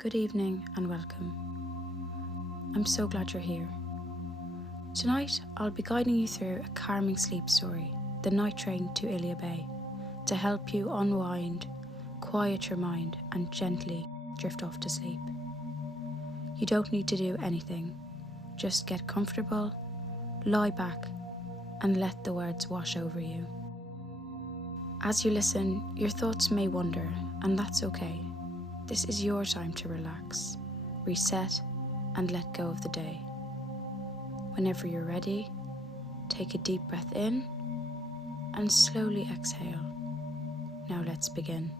Good evening and welcome. I'm so glad you're here. Tonight, I'll be guiding you through a calming sleep story, The Night Train to Ilia Bay, to help you unwind, quiet your mind, and gently drift off to sleep. You don't need to do anything. Just get comfortable, lie back, and let the words wash over you. As you listen, your thoughts may wander, and that's okay. This is your time to relax, reset, and let go of the day. Whenever you're ready, take a deep breath in and slowly exhale. Now let's begin.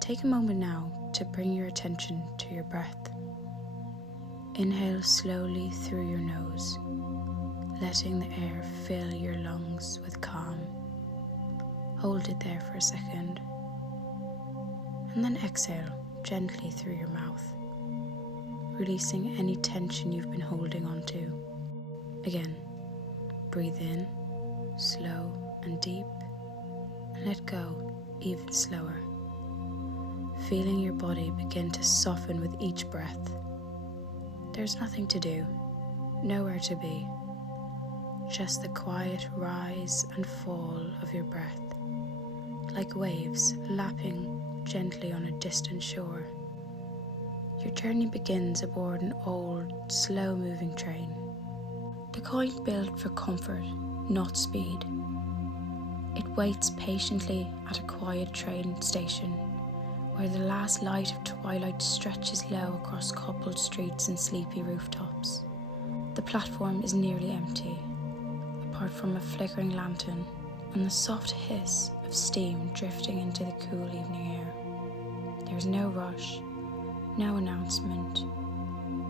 Take a moment now to bring your attention to your breath. Inhale slowly through your nose, letting the air fill your lungs with calm. Hold it there for a second, and then exhale gently through your mouth, releasing any tension you've been holding on to. Again, breathe in, slow and deep, and let go even slower, feeling your body begin to soften with each breath. There's nothing to do, nowhere to be, just the quiet rise and fall of your breath, like waves lapping gently on a distant shore. Your journey begins aboard an old, slow-moving train. The kind built for comfort, not speed. It waits patiently at a quiet train station, where the last light of twilight stretches low across cobbled streets and sleepy rooftops. The platform is nearly empty, apart from a flickering lantern and the soft hiss of steam drifting into the cool evening air. There's no rush, no announcement,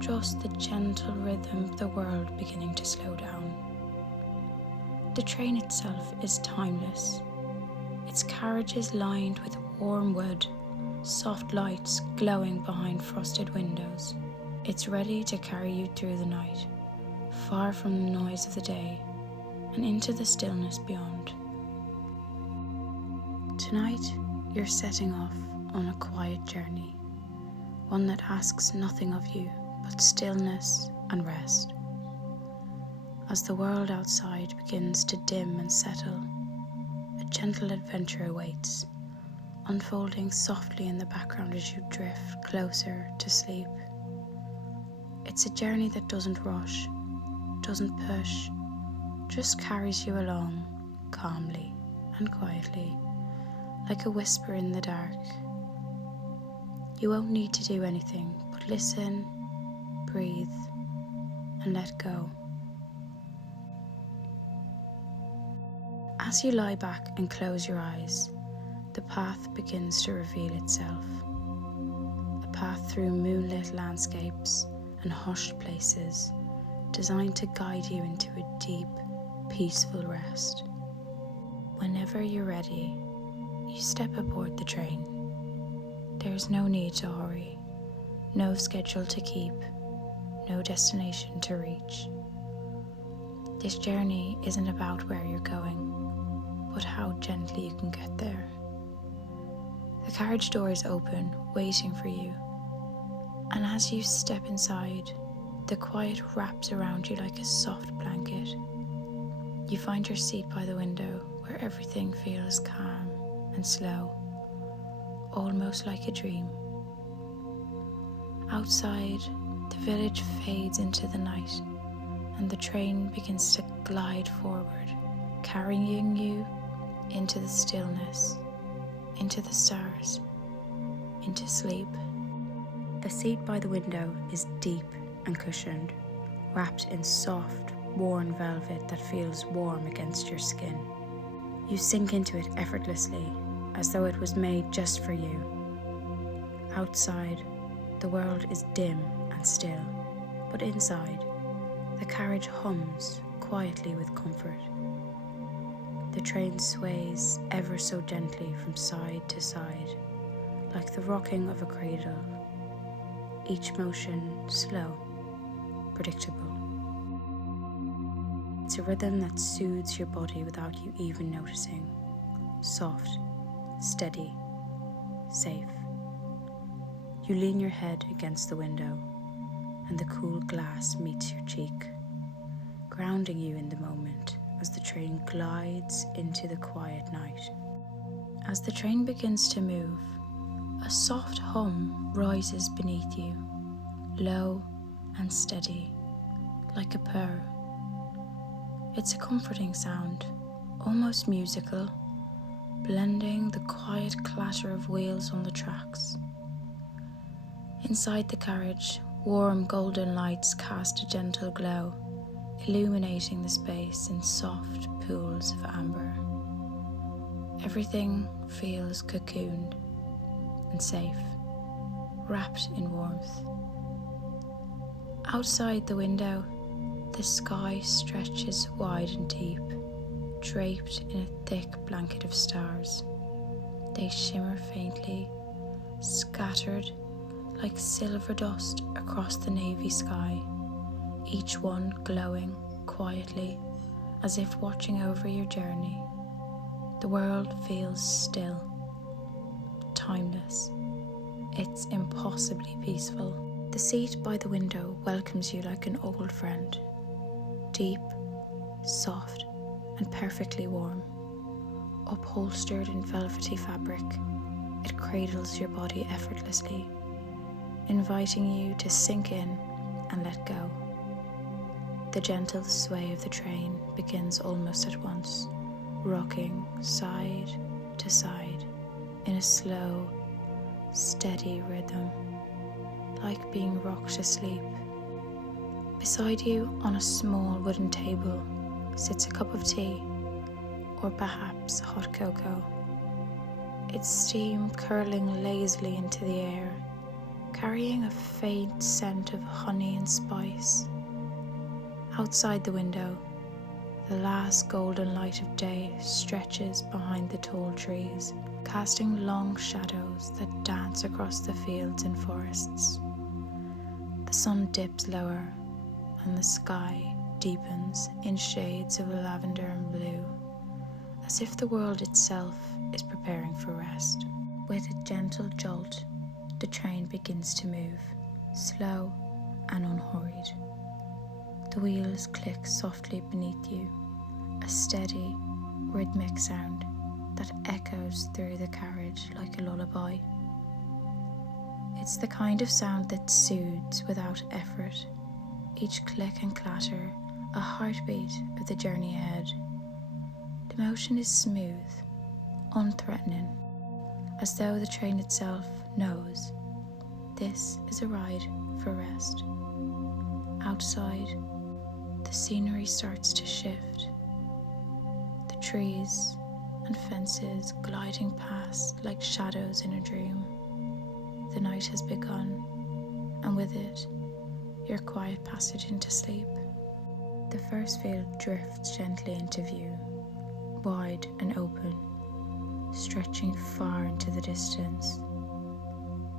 just the gentle rhythm of the world beginning to slow down. The train itself is timeless. Its carriage is lined with warm wood, soft lights glowing behind frosted windows. It's ready to carry you through the night, far from the noise of the day, and into the stillness beyond. Tonight, you're setting off on a quiet journey, one that asks nothing of you but stillness and rest. As the world outside begins to dim and settle, a gentle adventure awaits, unfolding softly in the background as you drift closer to sleep. It's a journey that doesn't rush, doesn't push, just carries you along calmly and quietly, like a whisper in the dark. You won't need to do anything but listen, breathe, and let go. As you lie back and close your eyes, the path begins to reveal itself. A path through moonlit landscapes and hushed places, designed to guide you into a deep, peaceful rest. Whenever you're ready, you step aboard the train. There's no need to hurry, no schedule to keep, no destination to reach. This journey isn't about where you're going, but how gently you can get there. The carriage door is open, waiting for you, and as you step inside, the quiet wraps around you like a soft blanket. You find your seat by the window, where everything feels calm and slow, almost like a dream. Outside, the village fades into the night, and the train begins to glide forward, carrying you into the stillness, into the stars, into sleep. The seat by the window is deep and cushioned, wrapped in soft, worn velvet that feels warm against your skin. You sink into it effortlessly, as though it was made just for you. Outside, the world is dim and still, but inside, the carriage hums quietly with comfort. The train sways ever so gently from side to side, like the rocking of a cradle, each motion slow, predictable. It's a rhythm that soothes your body without you even noticing, soft, steady, safe. You lean your head against the window, and the cool glass meets your cheek, grounding you in the moment as the train glides into the quiet night. As the train begins to move, a soft hum rises beneath you, low and steady, like a purr. It's a comforting sound, almost musical, blending the quiet clatter of wheels on the tracks. Inside the carriage, warm golden lights cast a gentle glow, illuminating the space in soft pools of amber. Everything feels cocooned and safe, wrapped in warmth. Outside the window, the sky stretches wide and deep, draped in a thick blanket of stars. They shimmer faintly, scattered like silver dust across the navy sky, each one glowing quietly as if watching over your journey. The world feels still, timeless. It's impossibly peaceful. The seat by the window welcomes you like an old friend, deep, soft, and perfectly warm. Upholstered in velvety fabric, it cradles your body effortlessly, inviting you to sink in and let go. The gentle sway of the train begins almost at once, rocking side to side in a slow, steady rhythm, like being rocked to sleep. Beside you, on a small wooden table, sits a cup of tea, or perhaps hot cocoa, its steam curling lazily into the air, carrying a faint scent of honey and spice. Outside the window, the last golden light of day stretches behind the tall trees, casting long shadows that dance across the fields and forests. The sun dips lower, and the sky deepens in shades of lavender and blue, as if the world itself is preparing for rest. With a gentle jolt, the train begins to move, slow and unhurried. The wheels click softly beneath you, a steady, rhythmic sound that echoes through the carriage like a lullaby. It's the kind of sound that soothes without effort, each click and clatter a heartbeat of the journey ahead. The motion is smooth, unthreatening, as though the train itself knows this is a ride for rest. Outside, the scenery starts to shift, the trees and fences gliding past like shadows in a dream. The night has begun, and with it, your quiet passage into sleep. The first field drifts gently into view, wide and open, stretching far into the distance.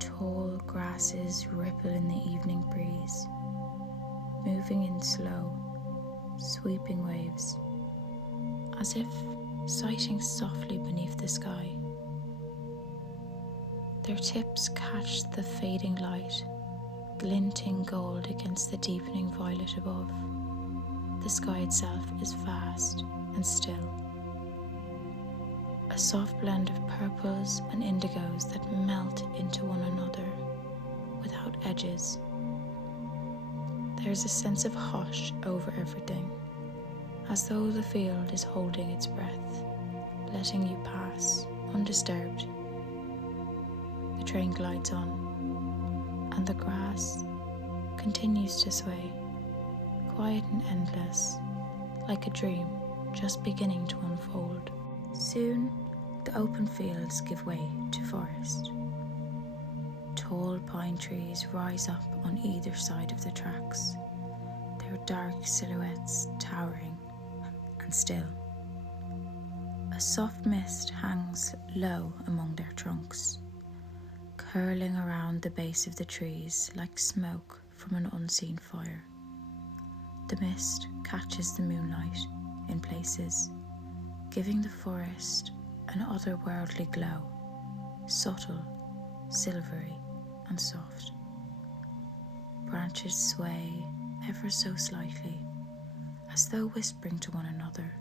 Tall grasses ripple in the evening breeze, moving in slow, sweeping waves, as if sighting softly beneath the sky. Their tips catch the fading light, glinting gold against the deepening violet above. The sky itself is vast and still, a soft blend of purples and indigos that melt into one another without edges. There's a sense of hush over everything, as though the field is holding its breath, letting you pass undisturbed. The train glides on, and the grass continues to sway, quiet and endless, like a dream just beginning to unfold. Soon, the open fields give way to forest. Tall pine trees rise up on either side of the tracks, their dark silhouettes towering and still. A soft mist hangs low among their trunks, curling around the base of the trees like smoke from an unseen fire. The mist catches the moonlight in places, giving the forest an otherworldly glow, subtle, silvery, and soft. Branches sway ever so slightly, as though whispering to one another,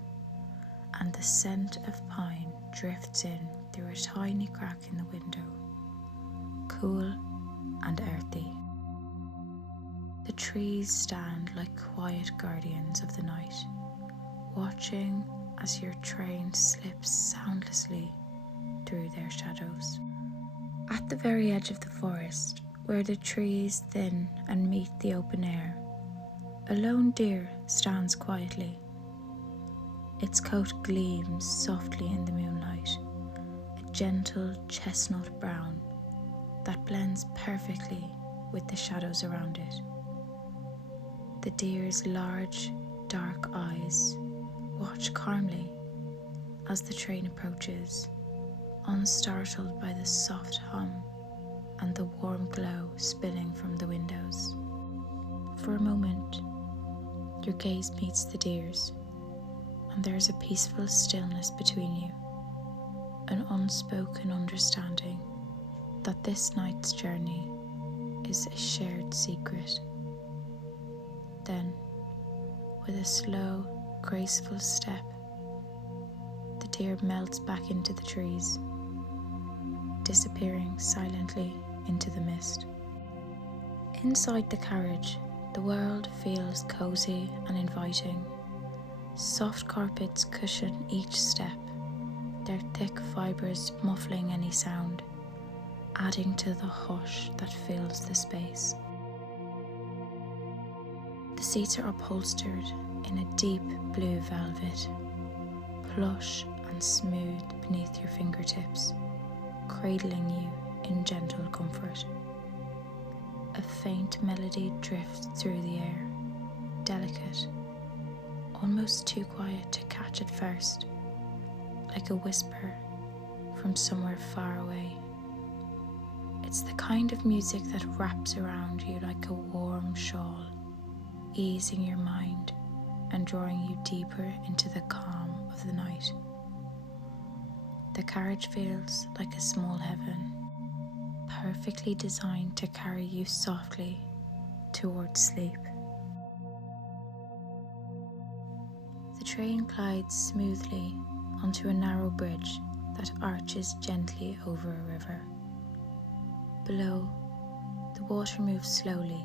and the scent of pine drifts in through a tiny crack in the window, cool and earthy. The trees stand like quiet guardians of the night, watching as your train slips soundlessly through their shadows. At the very edge of the forest, where the trees thin and meet the open air, a lone deer stands quietly. Its coat gleams softly in the moonlight, a gentle chestnut brown that blends perfectly with the shadows around it. The deer's large, dark eyes watch calmly as the train approaches, unstartled by the soft hum and the warm glow spilling from the windows. For a moment, your gaze meets the deer's, and there is a peaceful stillness between you, an unspoken understanding that this night's journey is a shared secret. Then, with a slow, graceful step, the deer melts back into the trees, disappearing silently into the mist. Inside the carriage, the world feels cozy and inviting. Soft carpets cushion each step, their thick fibres muffling any sound, adding to the hush that fills the space. The seats are upholstered in a deep blue velvet, plush and smooth beneath your fingertips, cradling you in gentle comfort. A faint melody drifts through the air, delicate, almost too quiet to catch at first, like a whisper from somewhere far away. It's the kind of music that wraps around you like a warm shawl, easing your mind and drawing you deeper into the calm of the night. The carriage feels like a small heaven, perfectly designed to carry you softly towards sleep. The train glides smoothly onto a narrow bridge that arches gently over a river. Below, the water moves slowly,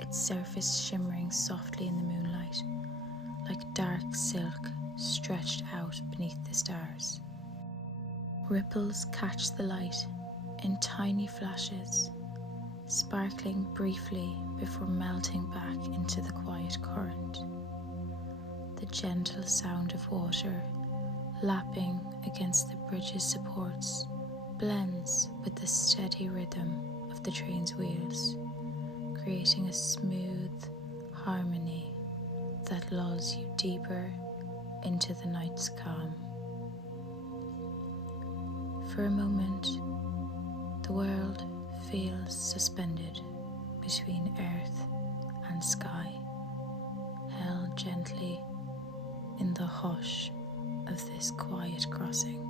its surface shimmering softly in the moonlight, like dark silk stretched out beneath the stars. Ripples catch the light in tiny flashes, sparkling briefly before melting back into the quiet current. The gentle sound of water lapping against the bridge's supports blends with the steady rhythm of the train's wheels, creating a smooth harmony that lulls you deeper into the night's calm. For a moment, the world feels suspended between earth and sky, held gently in the hush of this quiet crossing.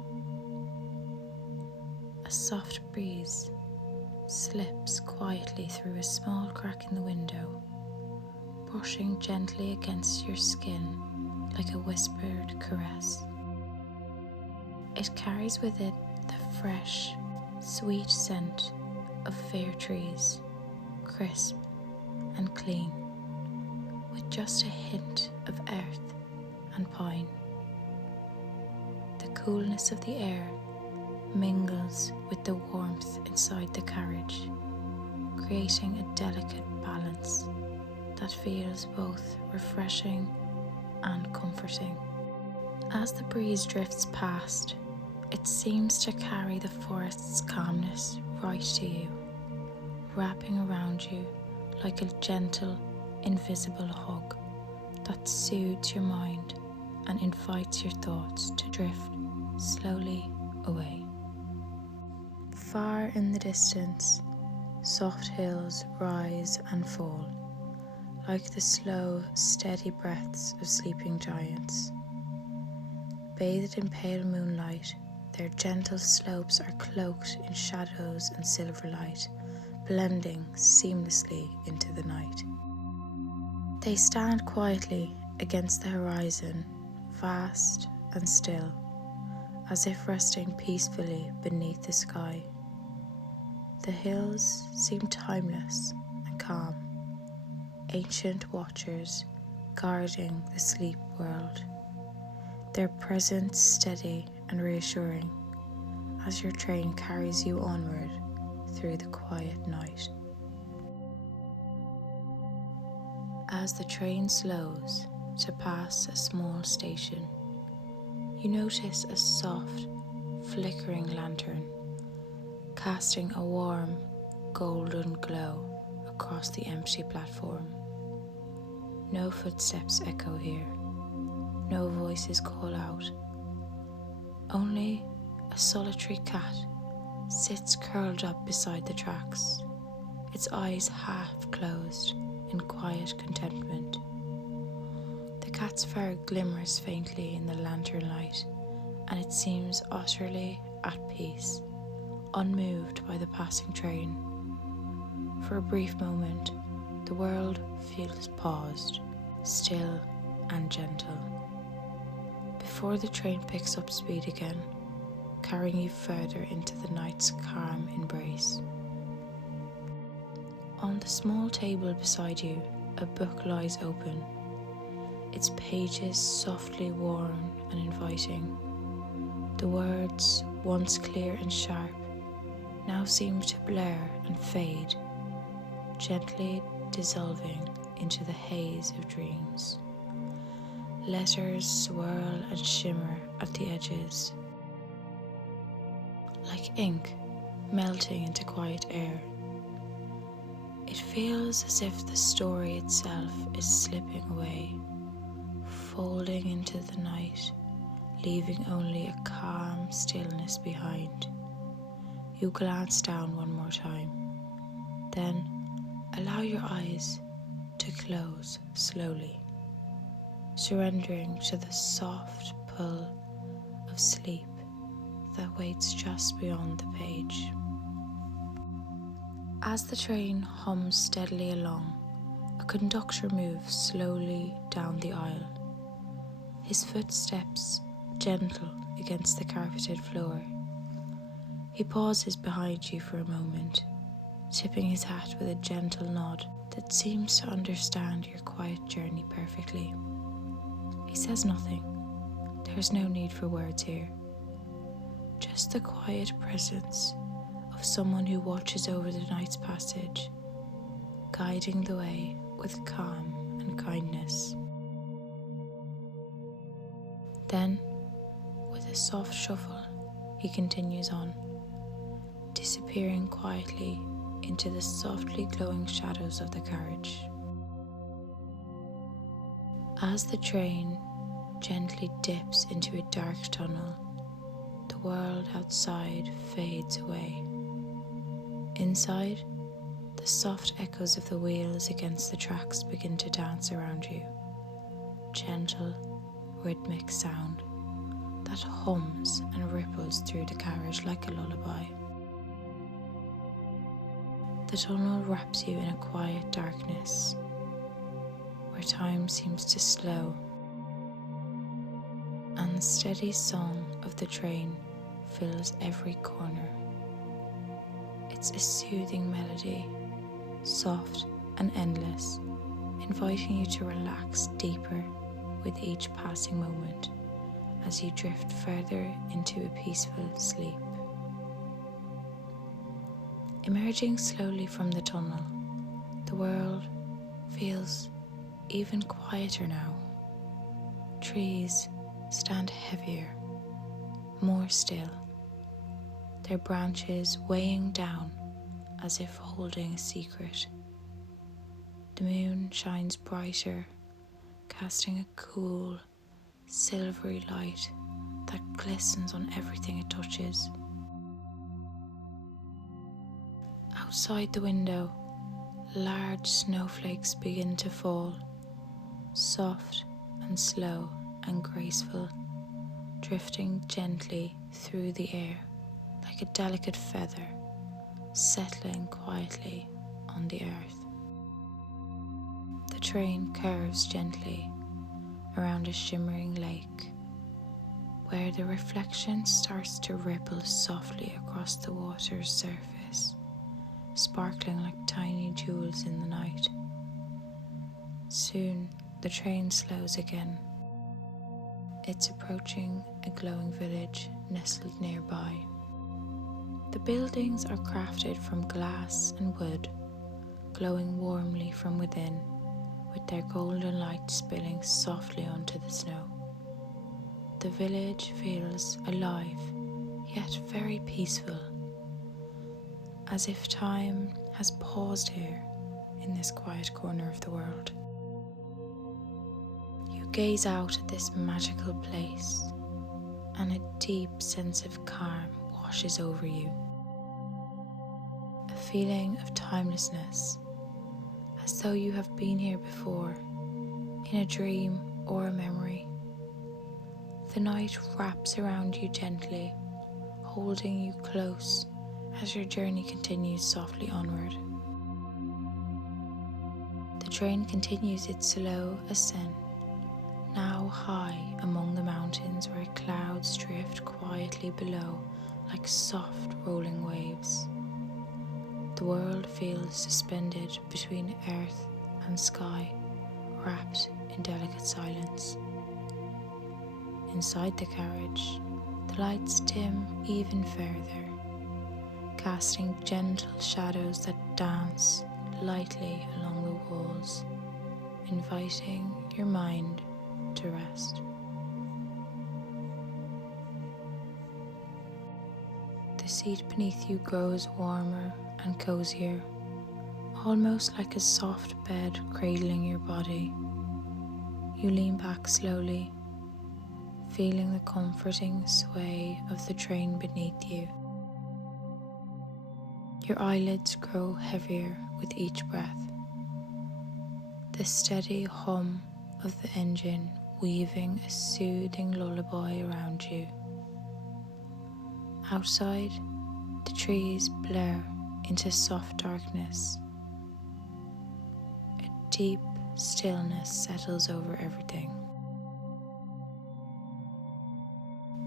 A soft breeze slips quietly through a small crack in the window, brushing gently against your skin like a whispered caress. It carries with it the fresh, sweet scent of fair trees, crisp and clean, with just a hint of earth and pine. The coolness of the air mingles with the warmth inside the carriage, creating a delicate balance that feels both refreshing and comforting. As the breeze drifts past, it seems to carry the forest's calmness right to you, wrapping around you like a gentle, invisible hug that soothes your mind and invites your thoughts to drift slowly away. Far in the distance, soft hills rise and fall, like the slow, steady breaths of sleeping giants. Bathed in pale moonlight, their gentle slopes are cloaked in shadows and silver light, blending seamlessly into the night. They stand quietly against the horizon, vast and still, as if resting peacefully beneath the sky. The hills seem timeless and calm, ancient watchers guarding the sleep world, their presence steady and reassuring as your train carries you onward through the quiet night. As the train slows to pass a small station, you notice a soft, flickering lantern casting a warm, golden glow across the empty platform. No footsteps echo here, no voices call out. Only a solitary cat sits curled up beside the tracks, its eyes half closed in quiet contentment. The cat's fur glimmers faintly in the lantern light, and it seems utterly at peace, unmoved by the passing train. For a brief moment, the world feels paused, still and gentle, before the train picks up speed again, carrying you further into the night's calm embrace. On the small table beside you, a book lies open, its pages softly worn and inviting. The words, once clear and sharp, now seem to blur and fade, gently dissolving into the haze of dreams. Letters swirl and shimmer at the edges, like ink melting into quiet air. It feels as if the story itself is slipping away, folding into the night, leaving only a calm stillness behind. You glance down one more time, then allow your eyes to close slowly, surrendering to the soft pull of sleep that waits just beyond the page. As the train hums steadily along, a conductor moves slowly down the aisle, his footsteps gentle against the carpeted floor. He pauses behind you for a moment, tipping his hat with a gentle nod that seems to understand your quiet journey perfectly. He says nothing. There's no need for words here. Just the quiet presence of someone who watches over the night's passage, guiding the way with calm and kindness. Then, with a soft shuffle, he continues on, disappearing quietly into the softly glowing shadows of the carriage. As the train gently dips into a dark tunnel, the world outside fades away. Inside, the soft echoes of the wheels against the tracks begin to dance around you. Gentle, rhythmic sound that hums and ripples through the carriage like a lullaby. The tunnel wraps you in a quiet darkness, where time seems to slow, and the steady song of the train fills every corner. It's a soothing melody, soft and endless, inviting you to relax deeper with each passing moment as you drift further into a peaceful sleep. Emerging slowly from the tunnel, the world feels even quieter now. Trees stand heavier, more still, their branches weighing down as if holding a secret. The moon shines brighter, casting a cool, silvery light that glistens on everything it touches. Outside the window, large snowflakes begin to fall, soft and slow and graceful, drifting gently through the air like a delicate feather, settling quietly on the earth. The train curves gently around a shimmering lake, where the reflection starts to ripple softly across the water's surface, sparkling like tiny jewels in the night. Soon, the train slows again. It's approaching a glowing village nestled nearby. The buildings are crafted from glass and wood, glowing warmly from within, with their golden light spilling softly onto the snow. The village feels alive, yet very peaceful, as if time has paused here in this quiet corner of the world. You gaze out at this magical place, and a deep sense of calm washes over you. A feeling of timelessness, as though you have been here before, in a dream or a memory. The night wraps around you gently, holding you close as your journey continues softly onward. The train continues its slow ascent, now high among the mountains where clouds drift quietly below like soft rolling waves. The world feels suspended between earth and sky, wrapped in delicate silence. Inside the carriage, the lights dim even further, casting gentle shadows that dance lightly along the walls, inviting your mind to rest. The seat beneath you grows warmer and cozier, almost like a soft bed cradling your body. You lean back slowly, feeling the comforting sway of the train beneath you. Your eyelids grow heavier with each breath, the steady hum of the engine weaving a soothing lullaby around you. Outside, the trees blur into soft darkness. A deep stillness settles over everything,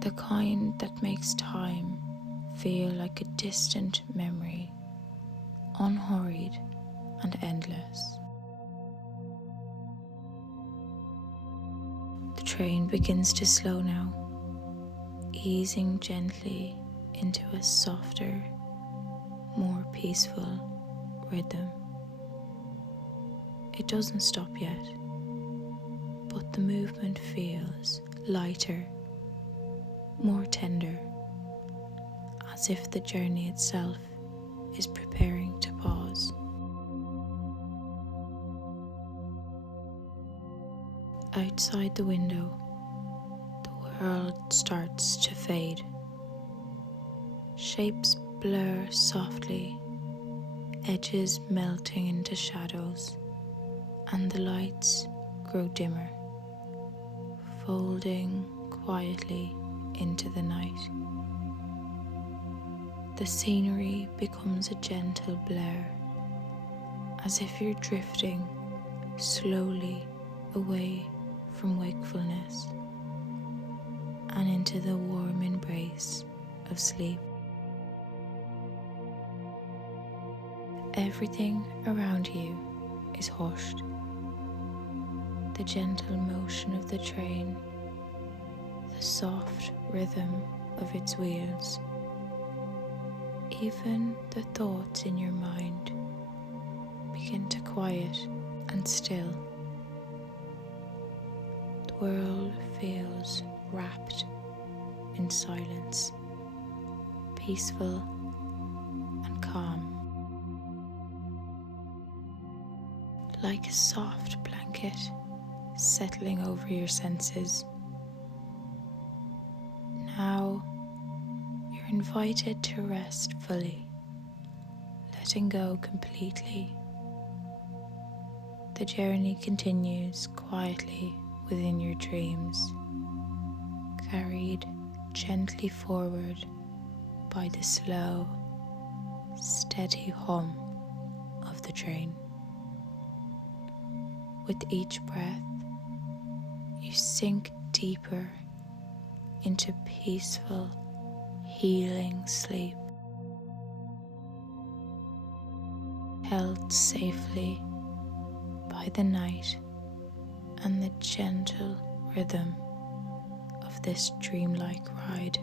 the kind that makes time feel like a distant memory, unhurried and endless. The train begins to slow now, easing gently into a softer, more peaceful rhythm. It doesn't stop yet, but the movement feels lighter, more tender, as if the journey itself is preparing to pause. Outside the window, the world starts to fade. Shapes blur softly, edges melting into shadows, and the lights grow dimmer, folding quietly into the night. The scenery becomes a gentle blur, as if you're drifting slowly away from wakefulness and into the warm embrace of sleep. Everything around you is hushed. The gentle motion of the train, the soft rhythm of its wheels, even the thoughts in your mind begin to quiet and still. The world feels wrapped in silence, peaceful and calm. Like a soft blanket settling over your senses. Now you're invited to rest fully, letting go completely. The journey continues quietly within your dreams, carried gently forward by the slow, steady hum of the train. With each breath, you sink deeper into peaceful, healing sleep, held safely by the night and the gentle rhythm of this dreamlike ride.